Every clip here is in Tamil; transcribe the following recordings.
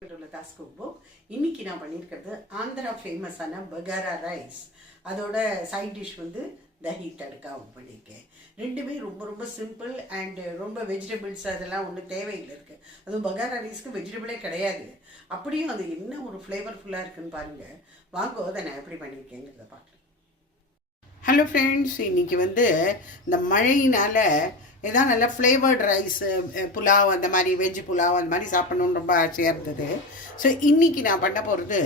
Das cook book. இன்னைக்கு நான் பண்ணியிருக்கிறது ஆந்திரா ஃபேமஸான பகாரா ரைஸ். அதோட சைட் டிஷ் வந்து தஹி தடுக்கா பண்ணியிருக்கேன். ரெண்டுமே ரொம்ப ரொம்ப சிம்பிள் அண்ட் ரொம்ப வெஜிடபிள்ஸ் அதெல்லாம் ஒன்றும் தேவையில்லை இருக்குது. அதுவும் பகாரா ரைஸ்க்கு வெஜிடபிளே கிடையாது. அப்படியும் அது என்ன ஒரு ஃப்ளேவர்ஃபுல்லாக இருக்குன்னு பாருங்கள். வாங்க அதை நான் எப்படி பண்ணியிருக்கேங்கிறத பார்க்கலாம். ஹலோ ஃப்ரெண்ட்ஸ், இன்றைக்கி வந்து இந்த மழையினால் ஏதாவது நல்லா ஃப்ளேவர்டு ரைஸு புலாவ் அந்த மாதிரி வெஜ் புலாவ் அந்த மாதிரி சாப்பிட்ணுன்னு ரொம்ப ஆசையாக இருந்தது. ஸோ இன்றைக்கி நான் பண்ண போகிறது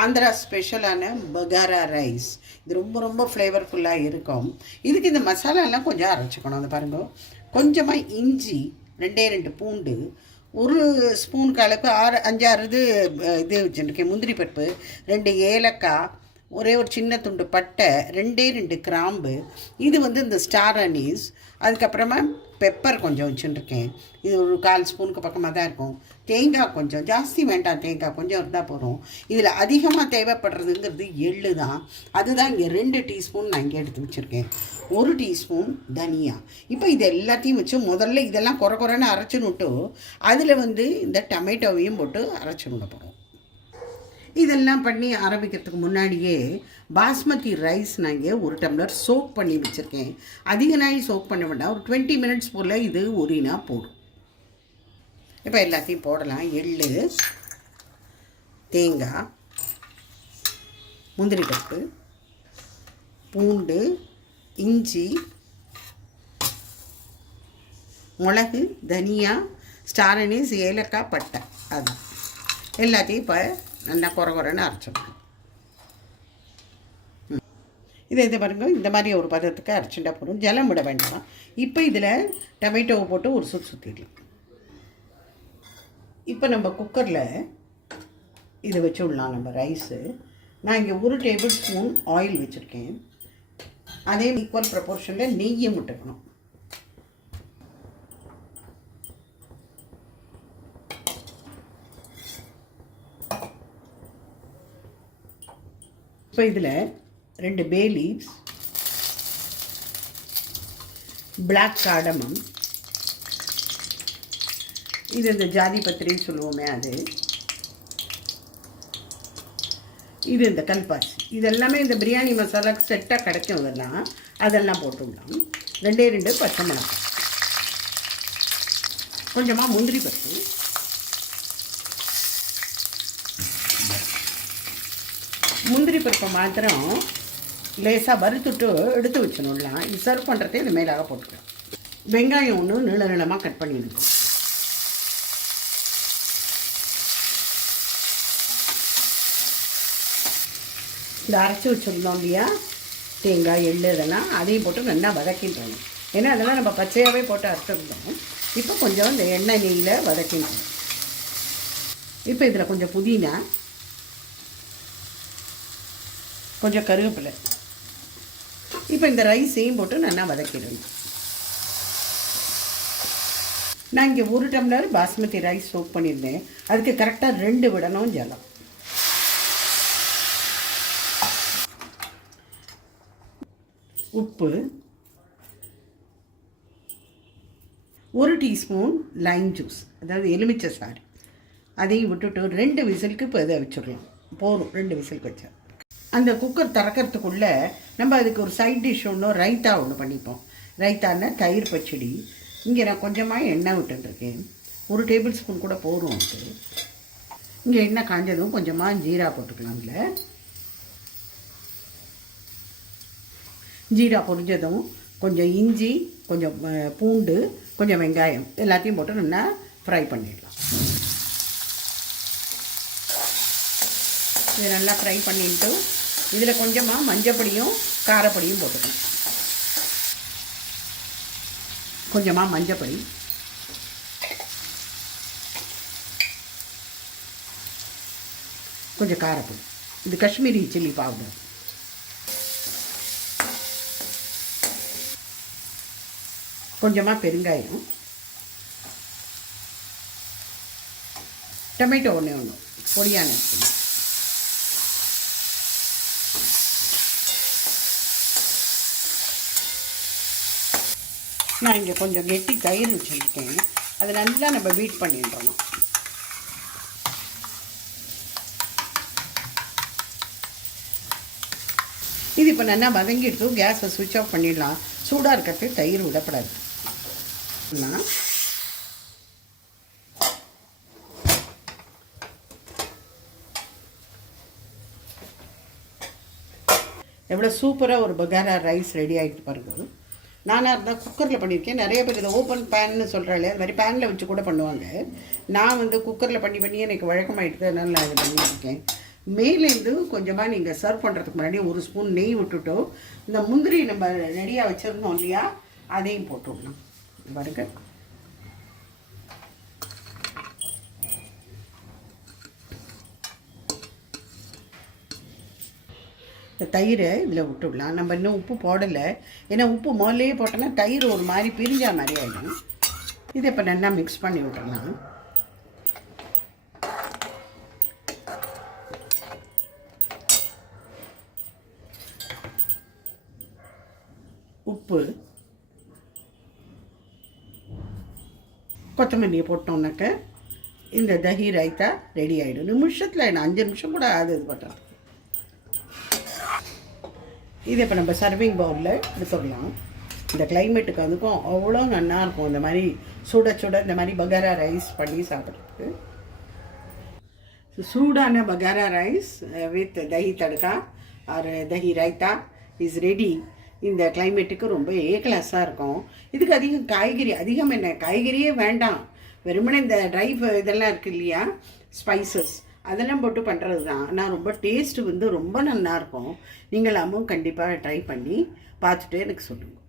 ஆந்திரா ஸ்பெஷலான பகாரா ரைஸ். இது ரொம்ப ரொம்ப ஃப்ளேவர்ஃபுல்லாக இருக்கும். இதுக்கு இந்த மசாலாலாம் கொஞ்சம் அரைச்சிக்கணும். அதை பாருங்கள், கொஞ்சமாக இஞ்சி, 2 பூண்டு, 1 ஸ்பூனுக்கு அளவுக்கு 5-6 இது வச்சுருக்கேன் முந்திரி பருப்பு, 2 ஏலக்காய், ஒரே ஒரு சின்ன துண்டு பட்டை, 2 கிராம்பு, இது வந்து இந்த ஸ்டார் அனீஸ், அதுக்கப்புறமா பெப்பர் கொஞ்சம் வச்சுருக்கேன். இது ஒரு 1/4 ஸ்பூனுக்கு பக்கமாக தான் இருக்கும். தேங்காய் கொஞ்சம் ஜாஸ்தி வேண்டாம், தேங்காய் கொஞ்சம் இருந்தால் போகிறோம். இதில் அதிகமாக தேவைப்படுறதுங்கிறது எள்ளு தான். அதுதான் இங்கே 2 டீஸ்பூன் நான் இங்கே எடுத்து வச்சுருக்கேன். 1 டீஸ்பூன் தனியா. இப்போ இது எல்லாத்தையும் வச்சு முதல்ல இதெல்லாம் குறைன்னு அரைச்சுன்னுட்டு அதில் வந்து இந்த டொமேட்டோவையும் போட்டு அரைச்சுருங்க போகிறோம். இதெல்லாம் பண்ணி ஆரம்பிக்கிறதுக்கு முன்னாடியே பாஸ்மதி ரைஸ் நாங்கள் 1 டம்ளர் சோக் பண்ணி வச்சுருக்கேன். அதிக நாள் சோக் பண்ண வேண்டாம், ஒரு 20 மினிட்ஸ் போல் இது ஊறினா போடும். இப்போ எல்லாத்தையும் போடலாம். எள்ளு, தேங்காய், முந்திரி பருப்பு, பூண்டு, இஞ்சி, மிளகு, தனியா, ஸ்டார் அனீஸ், ஏலக்காய், பட்டை, அது எல்லாத்தையும் இப்போ நல்லா குறைன்னு அரைச்சிடணும். இதை பாருங்கள், இந்த மாதிரி ஒரு பதத்துக்கு அரைச்சிட்டா போதும், ஜலம் விட வேண்டாம். இப்போ இதில் டொமேட்டோவை போட்டு ஒரு சுற்றிடலாம். இப்போ நம்ம குக்கரில் இதை வச்சு விடலாம் நம்ம ரைஸு. நான் இங்கே 1 டேபிள் ஸ்பூன் ஆயில் வச்சுருக்கேன். அதே ஈக்குவல் ப்ரப்போர்ஷனில் நெய்யும் விட்டுக்கணும். இப்போ இதில் 2 பே லீவ்ஸ், பிளாக் கார்டமம், இது இந்த ஜாதி பத்திரின்னு சொல்லுவோமே அது, இது இந்த கல்பாசி, இதெல்லாமே இந்த பிரியாணி மசாலாவுக்கு செட்டாக கிடைக்கும். அதெல்லாம் போட்டுவிடலாம். 2 பச்சை மிளகாய், கொஞ்சமாக முந்திரி பருப்பு, முந்திரி பருப்பை மாத்திரம் லேசாக வறுத்துட்டு எடுத்து வச்சிடலாம். இது சர்வ் பண்ணுறதே இது மேலாக போட்டுக்கலாம். வெங்காயம் ஒன்று நீளமாக கட் பண்ணிடணும். இந்த அரைச்சி வச்சுருந்தோம் இல்லையா, தேங்காய், எள்ளு, இதெல்லாம் அதையும் போட்டு நல்லா வதக்கின்றணும். ஏன்னா அதெல்லாம் நம்ம பச்சையாகவே போட்டு அரைச்சிருந்தோம். இப்போ கொஞ்சம் இந்த எண்ணெய் நெய்யில் வதக்கின்றோம். இப்போ இதில் கொஞ்சம் புதினா, கொஞ்சம் கருவேப்பிலை, இப்போ இந்த ரைஸையும் போட்டு நல்லா வதக்கிடணும். நான் இங்கே 1 டம்ளர் பாஸ்மதி ரைஸ் சோக் பண்ணியிருந்தேன். அதுக்கு கரெக்டாக 2 விடணும் ஜலம். உப்பு, 1 டீஸ்பூன் லைம் ஜூஸ், அதாவது எலுமிச்சை சாறு, அதையும் விட்டுட்டு 2 விசிலுக்கு இப்போ இதை வச்சுடலாம். போதும், 2 விசிலுக்கு வச்சா. அந்த குக்கர் திறக்கிறதுக்குள்ளே நம்ம அதுக்கு ஒரு சைட் டிஷ் ஒன்று, ரைத்தா ஒன்று பண்ணிப்போம். ரைத்தான தயிர் பச்சடி. இங்கே நான் கொஞ்சமாக எண்ணெய் விட்டுருக்கேன். 1 டேபிள் ஸ்பூன் கூட போதும் அதுக்கு. இங்கே எண்ணெய் காஞ்சதும் கொஞ்சமாக ஜீரா போட்டுக்கலாம். இல்லை, ஜீரா பொரிஞ்சதும் கொஞ்சம் இஞ்சி, கொஞ்சம் பூண்டு, கொஞ்சம் வெங்காயம் எல்லாத்தையும் போட்டு நல்லா ஃப்ரை பண்ணிடலாம். இதை நல்லா ஃப்ரை பண்ணிட்டு இதில் கொஞ்சமாக மஞ்சப்பொடியும் காரப்பொடியும் போட்டுக்கணும். கொஞ்சமாக மஞ்சப்பொடி, கொஞ்சம் காரப்பொடி, இது காஷ்மீரி சில்லி பவுடர், கொஞ்சமாக பெருங்காயம், டொமேட்டோ ஒன்று பொடியான இருக்குது. நான் இங்கே கொஞ்சம் கெட்டி தயிர் வச்சுருக்கேன். அதை நல்லா நம்ம பீட் பண்ணிடணும். இது இப்போ நல்லா வதங்கிடுச்சு. கேஸை சுவிட்ச் ஆஃப் பண்ணிடலாம். சூடாக இருக்கிறது தயிர் விடப்படாது. எவ்வளோ சூப்பராக ஒரு பகாரா ரைஸ் ரெடி ஆகிட்டு பாருங்க. நானாக இருந்தால் குக்கரில் பண்ணியிருக்கேன். நிறைய பேர் இதை ஓப்பன் பேன்னு சொல்கிறாள், அது மாதிரி பேனில் வச்சு கூட பண்ணுவாங்க. நான் வந்து குக்கரில் பண்ணி எனக்கு வழக்கமாகிடுது, அதனால் நான் இதை பண்ணியிருக்கேன். மேலேருந்து கொஞ்சமாக நீங்கள் சர்வ் பண்ணுறதுக்கு முன்னாடி ஒரு ஸ்பூன் நெய் விட்டுட்டோ இந்த முந்திரி நம்ம ரெடியாக வச்சுருந்தோம் இல்லையா, அதையும் போட்டுவிடலாம் பாருங்க. இந்த தயிரை இதில் விட்டுடலாம். நம்ம இன்னும் உப்பு போடலை, ஏன்னா உப்பு முதல்லையே போட்டோன்னா தயிர் ஒரு மாதிரி பிரிஞ்சா மாதிரி ஆகிடும். இதை இப்போ நல்லா மிக்ஸ் பண்ணி விட்டுடலாம். உப்பு, கொத்தமல்லியை போட்டோம்னாக்க இந்த தஹி ரைத்தா ரெடி ஆகிடும். நிமிஷத்தில் என்ன 5 நிமிஷம் கூட ஆகுது இது பண்ணுறது. இது இப்போ நம்ம சர்விங் பவுலில் எடுத்துடலாம். இந்த கிளைமேட்டுக்கு அதுக்கும் அவ்வளோ நல்லாயிருக்கும் இந்த மாதிரி சுட சுட இந்த மாதிரி பகாரா ரைஸ் பண்ணி சாப்பிட்றதுக்கு. சூடான bagara rice with dahi tadka or dahi raita is ready. இந்த கிளைமேட்டுக்கு ரொம்ப கிளாஸாக இருக்கும். இதுக்கு அதிகம் என்ன காய்கறியே வேண்டாம், வெறுமனே இந்த ட்ரை இதெல்லாம் இருக்குது இல்லையா, ஸ்பைசஸ் அதெல்லாம் போட்டு பண்ணுறது தான். ஆனால் ரொம்ப டேஸ்ட்டு வந்து ரொம்ப நல்லாயிருக்கும். நீங்களாமும் கண்டிப்பாக ட்ரை பண்ணி பார்த்துட்டு எனக்கு சொல்லுங்கள்.